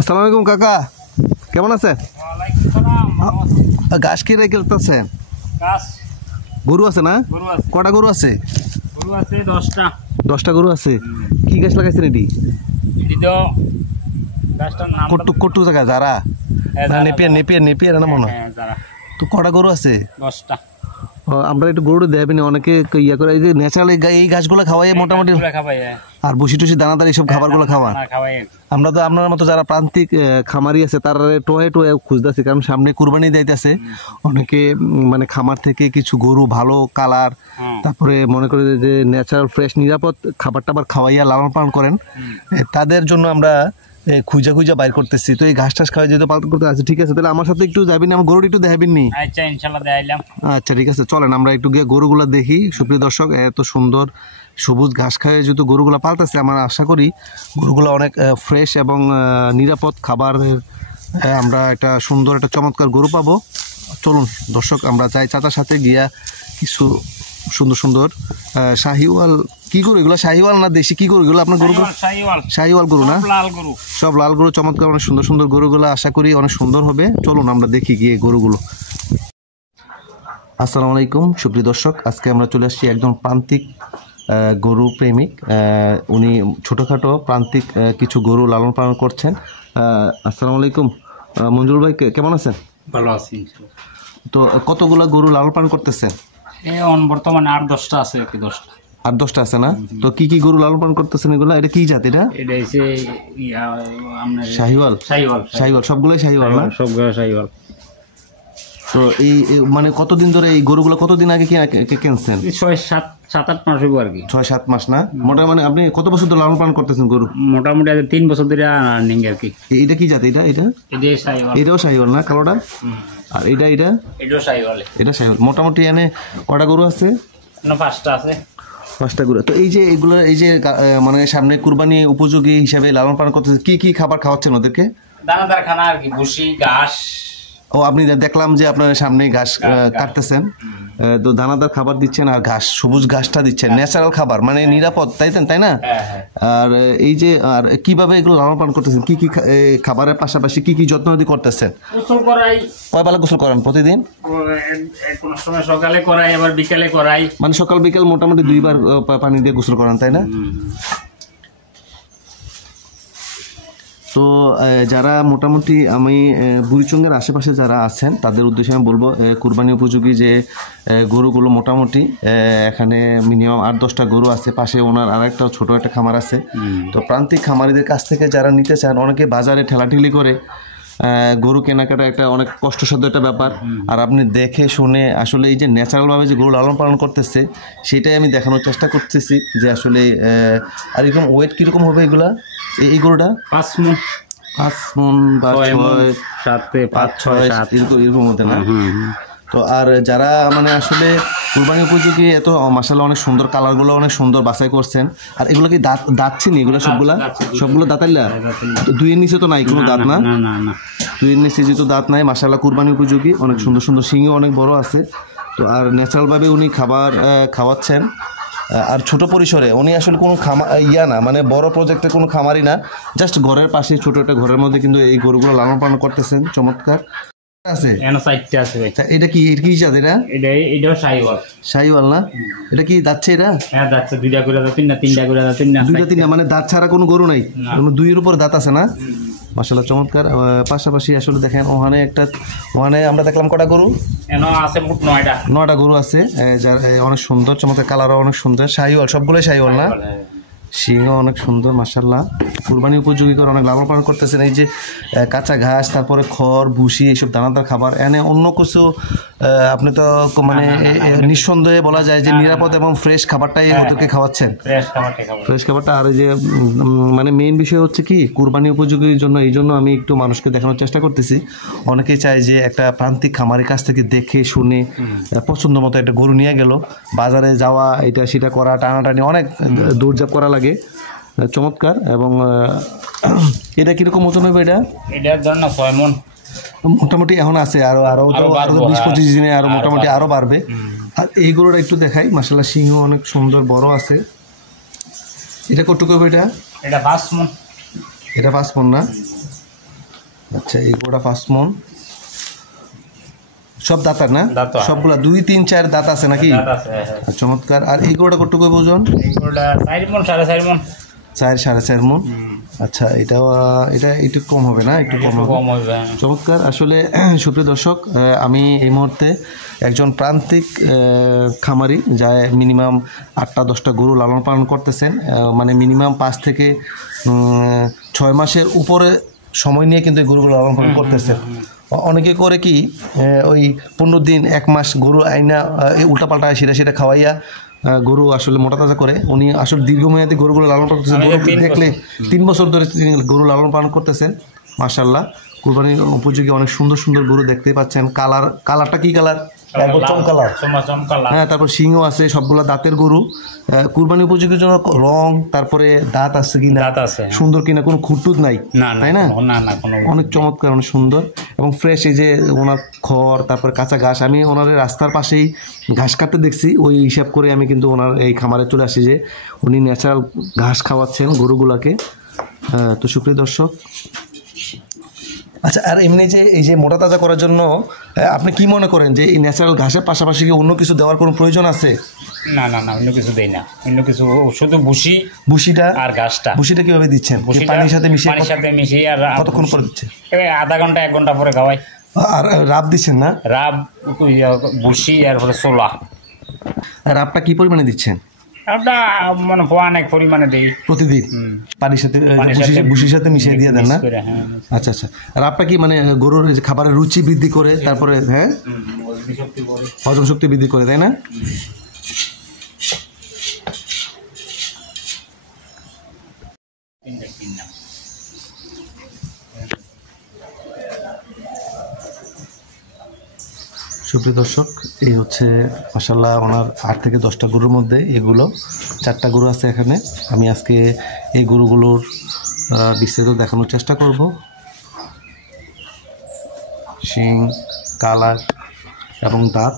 আসসালামু আলাইকুম কাকা, কেমন আছেন? ঘাস খেয়ে খেলতেছেন? গরু আছে না? কটা গরু আছে? 10টা গরু আছে। কি গাছ লাগাইছেন? এটি কট্টু জায়গা যারা নেপিয়ার না মনে হয়। তো কটা গরু আছে? 10টা। আমরা একটু গরু দেবেন, অনেকে ইয়া করে এই যে ন্যাচারাল এই গাছগুলো খাওয়াই মোটামুটি, আর বসি টুসি দানাদার এইসব খাবারগুলো খাওয়া। আমরা তো আপনার মতো যারা প্রান্তিক খামারি আছে তারা টোয়ে খুঁজতেছি, কারণ সামনে কুরবানি দিতেছে। অনেকে মানে খামার থেকে কিছু গরু ভালো কালার, তারপরে মনে করে যে ন্যাচারাল ফ্রেশ নিরাপদ খাবার টাবার খাওয়াইয়া লালন পালন করেন, তাদের জন্য আমরা খুঁজা বাইর করতেছি। তো এই ঘাস টাস খাওয়াই যেহেতু পালন করতে আছে, ঠিক আছে, তাহলে আমার সাথে একটু যাবেন, আমার গরুটা একটু দেখাবেন নি? আচ্ছা, ইনশাআল্লাহ দেখাইলাম। আচ্ছা ঠিক আছে, চলেন আমরা একটু গিয়ে গরুগুলা দেখি। সুপ্রিয় দর্শক, এত সুন্দর সবুজ ঘাস খায় যেহেতু গরুগুলা পালতেছে, আমরা আশা করি গরুগুলো অনেক ফ্রেশ এবং নিরাপদ খাবারের আমরা একটা সুন্দর একটা চমৎকার গরু পাবো। চলুন দর্শক, আমরা চাই চাচার সাথে গিয়া কিছু সুন্দর সুন্দর শাহিওয়াল, কি গরু এগুলো? শাহিওয়াল না দেশি কি গরু এগুলো আপনার? গরু শাহিওয়াল গরু না? সব লাল গরু, চমৎকার অনেক সুন্দর সুন্দর গরুগুলো, আশা করি অনেক সুন্দর হবে। চলুন আমরা দেখি গিয়ে গরুগুলো। আসসালামু আলাইকুম সুপ্রিয় দর্শক, আজকে আমরা চলে আসছি একদম প্রান্তিক গরু প্রেমিক। উনি ছোটোখাটো প্রান্তিক কিছু গরু লালন পালন করছেন। আসসালামু আলাইকুম মঞ্জুর ভাই, কেমন আছেন? ভালো আছি। তো কতগুলো গরু লালন পালন করতেছেন? বর্তমানে 8-10টা আছে। 8-10টা আছে না? তো কি কি গরু লালন পালন করতেছেন এগুলো? এটা কি জাত? এটা শাহিওয়াল। সবগুলোই শাহিওয়াল না? সবগুলো শাহিওয়াল। তো এই মানে কতদিন ধরে এই গরুগুলো, কতদিন আগে কিনছেন? 6-7 মাস হইব আর কি। 6-7 মাস না? মোটামুটি আপনি কত বছর ধরে লালন পালন করতেছেন গরু? মোটামুটি 3 বছর ধরে আর্নিং আর কি। এটা কি জাত? এটাও শাহিওয়াল না কালোটা? আর এটাও শাহিওয়াল। এটা শাহিওয়াল। মোটামুটি এনে কটা গরু আছে? 5টা আছে। 5টা গরু। তো এই যে এগুলো, এই যে মানে সামনে কুরবানি উপযোগী হিসাবে লালন পালন করতেছেন, কি কি খাবার খাওয়াচ্ছেন ওদেরকে? দানাদার খানা আর কি, ভুসি, ঘাস। ও, আপনি দেখলাম যে আপনার সামনে ঘাস কাটতেছেন, তো দানাদার খাবার দিচ্ছেন আর ঘাস, সবুজ ঘাসটা দিচ্ছেন, ন্যাচারাল খাবার, মানে নিরাপদ, তাই না? আর এই যে আর কিভাবে এগুলো লালন পালন করতেছেন, কি কি খাবারের পাশাপাশি কি কি যত্ন করতেছেন? গোসল করাই। কয় বেলা গোসল করেন প্রতিদিন? কোন সময় সকালে করাই, আবার বিকালে করাই। মানে সকাল বিকাল মোটামুটি 2 বার পানি দিয়ে গোসল করেন, তাই না? তো যারা মোটামুটি আমি বুড়িচঙ্গের আশেপাশে যারা আছেন তাদের উদ্দেশ্যে আমি বলবো, কুরবানি উপযোগী যে গরুগুলো মোটামুটি এখানে মিনিমাম 8-10টা গরু আছে। পাশে ওনার আরেকটা ছোট একটা খামার আছে। তো প্রান্তিক খামারিদের কাছ থেকে যারা নিতে চান, অনেকে বাজারে ঠেলাঠেলি করে গরু কেনাকাটা একটা অনেক কষ্টসাধ্য একটা ব্যাপার। আর আপনি দেখে শুনে আসলে এই যে ন্যাচারালভাবে যে গরু লালন পালন করতেছে, সেটাই আমি দেখানোর চেষ্টা করতেছি যে আসলে আর এরকম ওয়েট কীরকম হবে এগুলা? এই গরুটা 5 মণ বা 5-6 এরকম মধ্যে না? তো আর যারা মানে আসলে কুরবানি উপযোগী, এত মাশাআল্লাহ অনেক সুন্দর কালারগুলো, অনেক সুন্দর বাছাই করছেন। আর এগুলো কি দাঁতছে নি? এগুলো সবগুলো দাঁতাইলা? 2-এর নিচে তো নাই কোনো দাঁত না? 2-এর নিচে যেহেতু দাঁত নাই, মাশাআল্লাহ কুরবানি উপযোগী, অনেক সুন্দর সুন্দর শিংও অনেক বড় আছে। তো আর ন্যাচারালভাবে উনি খাবার খাওয়াচ্ছেন, আর ছোট পরিসরে। উনি আসলে কোনো না, মানে বড় প্রজেক্টের কোনো খামারই না, জাস্ট ঘরের পাশে ছোট একটা ঘরের মধ্যে কিন্তু এই গরুগুলো লালন পালন করতেছেন। চমৎকার আছে। এটা কি জাত? এটাও শাহিওয়াল না? এটা কি দাঁতছে? এটা দাঁতছে 2টা করে, 3টা করে, 3টা মানে দাঁত ছাড়া কোনো গরু নাই? 2-এর উপর দাঁত আছে না? মাশাআল্লাহ চমৎকার। পাশাপাশি আসলে দেখেন ওখানে আমরা দেখলাম কটা গরু আছে? মোট 9টা গরু আছে, যার অনেক সুন্দর চমৎকার, কালারও অনেক সুন্দর। শাহিওয়াল, সবগুলোই শাহিওয়াল না? শিংও অনেক সুন্দর মাশাআল্লাহ। কুরবানি উপযোগী করে অনেক লালন পালন করতেছেন। এই যে কাঁচা ঘাস, তারপরে খড়, ভুসি, এইসব দানাদার খাবার এনে অন্য কিছু আপনি তো মানে নিঃসন্দেহে বলা যায় যে নিরাপদ এবং ফ্রেশ খাবারটাই ওদেরকে খাওয়াচ্ছেন, ফ্রেশ খাবারটা। আর এই যে মানে মেইন বিষয় হচ্ছে কি, কুরবানি উপযোগীর জন্য, এই জন্য আমি একটু মানুষকে দেখানোর চেষ্টা করতেছি। অনেকেই চায় যে একটা প্রান্তিক খামারের কাছ থেকে দেখে শুনে পছন্দ মতো একটা গরু নিয়ে গেল, বাজারে যাওয়া, এটা সেটা করা, টানাটানি, অনেক দৌড়ঝাঁপ করা লাগে। চমৎকার। এবং এটা কিরকম ওজন হবে? এটার জন্য 6 মণ মোটামুটি এখন আছে, আরো 20-25 দিনে আরো মোটামুটি আরো বাড়বে। আর এই গরুটা একটু দেখাই, মাশাআল্লাহ সিংহ অনেক সুন্দর বড় আছে। এটা কতটুকু হবে? এটা 5 মণ। এটা 5 মণ না? আচ্ছা এই গরুটা 5 মণ, সব দাঁতার না? দাঁত, সবগুলা 2, 3, 4 দাঁত আছে নাকি? দাঁত আছে, হ্যাঁ। চমৎকার। আর এই গরুটা কতটুকু ওজন? এই গরুটা 4 মণ, 4.5 মণ। 4, 4.5 মণ। আচ্ছা এটাও এটা একটু কম হবে না? একটু কম হবে। চমৎকার। আসলে সুপ্রিয় দর্শক, আমি এই মুহূর্তে একজন প্রান্তিক খামারি যা মিনিমাম 8টা 10টা গরু লালন পালন করতেছেন, মানে মিনিমাম 5 থেকে 6 মাসের উপরে সময় নিয়ে কিন্তু এই গরুগুলো লালন পালন করতেছেন। অনেকে করে কি ওই 15 দিন 1 মাস গরু আইনা উল্টাপাল্টা সেটা খাওয়াইয়া গরু আসলে মোটা তাজা করে। উনি আসলে দীর্ঘমেয়াদী গরুগুলো লালন পালন করতেছেন। গরু দেখলে 3 বছর ধরে তিনি গরু লালন পালন করতেছেন। মাশাআল্লাহ, কুরবানির উপযোগী অনেক সুন্দর সুন্দর গরু দেখতে পাচ্ছেন। কালারটা কি কালার? হ্যাঁ, তারপর সিংও আছে, সবগুলা দাঁতের গরু। কুরবানি উপযোগীর জন্য রং, তারপরে দাঁত আছে কিনা, সুন্দর কিনা, কোনো খুঁটটুত নাই, তাই না? অনেক চমৎকার, অনেক সুন্দর এবং ফ্রেশ। এই যে ওনার খড়, তারপরে কাঁচা ঘাস, আমি ওনার রাস্তার পাশেই ঘাস কাটতে দেখছি, ওই হিসাব করে আমি কিন্তু ওনার এই খামারে চলে আসি যে উনি ন্যাচারাল ঘাস খাওয়াচ্ছেন গরুগুলাকে। তো সুপ্রিয় দর্শক, আচ্ছা আর এমনি যে এই যে মোটা তাজা করার জন্য আপনি কি মনে করেন যে এই ন্যাচারাল ঘাসের পাশাপাশি কি অন্য কিছু দেওয়ার কোনো প্রয়োজন আছে? না, অন্য কিছু দেই না। অন্য কিছু শুধু ভুসিটা আর ঘাসটা। ভুসিটা কিভাবে দিচ্ছেন? পানির সাথে মিশিয়ে আর কতক্ষণ পরে দিচ্ছেন? আধা ঘন্টা 1 ঘন্টা পরে খাওয়াই। আর রাব দিচ্ছেন না? রাব, ভুসি আর পরে ছোলা। রাবটা কি পরিমাণে দিচ্ছেন? রাবটা মানে অনেক পরিমাণে দেই প্রতিদিন, পানির সাথে ভুসির সাথে মিশিয়ে দিয়ে দেন না? আচ্ছা আচ্ছা। রাবটা কি মানে গরুর খাবারের রুচি বৃদ্ধি করে, তারপরে হ্যাঁ হজম শক্তি বৃদ্ধি করে, তাই না? সুপ্রিয় দর্শক, এই হচ্ছে মাশাআল্লাহ ওনার 8 থেকে 10টা গরুর মধ্যে এগুলো 4টা গরু আছে এখানে। আমি আজকে এই গরুগুলোর বিস্তারিত দেখানোর চেষ্টা করব। শিং, কালার এবং দাঁত।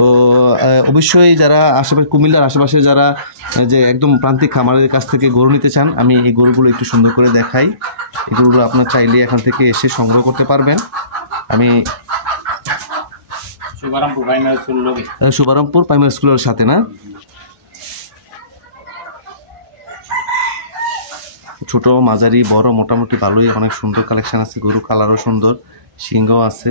তো অবশ্যই যারা আশেপাশে কুমিল্লার আশেপাশে যারা যে একদম প্রান্তিক খামারের কাছ থেকে গরু নিতে চান, আমি এই গরুগুলো একটু সুন্দর করে দেখাই। এই গরুগুলো আপনার চাইলে এখান থেকে এসে সংগ্রহ করতে পারবেন। আমি শুভারামপুর প্রাইমারি স্কুলের সাথে না, ছোট মাঝারি বড় মোটামুটি ভালোই অনেক সুন্দর কালেকশন আছে গরু। কালারও সুন্দর, সিংহ আছে।